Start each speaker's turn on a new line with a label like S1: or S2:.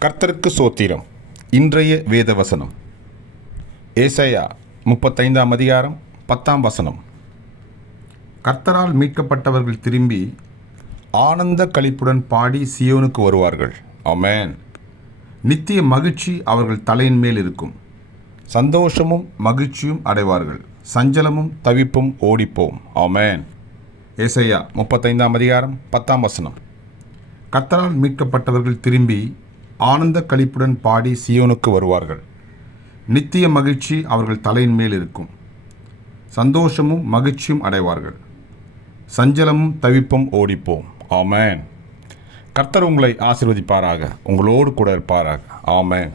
S1: கர்த்தருக்கு சோத்திரம். இன்றைய வேத வசனம் ஏசையா முப்பத்தைந்தாம் அதிகாரம் பத்தாம் வசனம். கர்த்தரால் மீட்கப்பட்டவர்கள் திரும்பி ஆனந்த களிப்புடன் பாடி சியோனுக்கு வருவார்கள். அமேன் நித்திய மகிழ்ச்சி அவர்கள் தலையின் மேல் இருக்கும். சந்தோஷமும் மகிழ்ச்சியும் அடைவார்கள். சஞ்சலமும் தவிப்பும் ஓடிப்போம். ஆமென். ஏசையா முப்பத்தைந்தாம் அதிகாரம் பத்தாம் வசனம். கர்த்தரால் மீட்கப்பட்டவர்கள் திரும்பி ஆனந்த கழிப்புடன் பாடி சியோனுக்கு வருவார்கள். நித்திய மகிழ்ச்சி அவர்கள் தலையின் மேல் இருக்கும். சந்தோஷமும் மகிழ்ச்சியும் அடைவார்கள். சஞ்சலமும் தவிப்பும் ஓடிப்போம். ஆமேன். கர்த்தர் உங்களை ஆசீர்வதிப்பாராக. உங்களோடு கூட இருப்பாராக. ஆமேன்.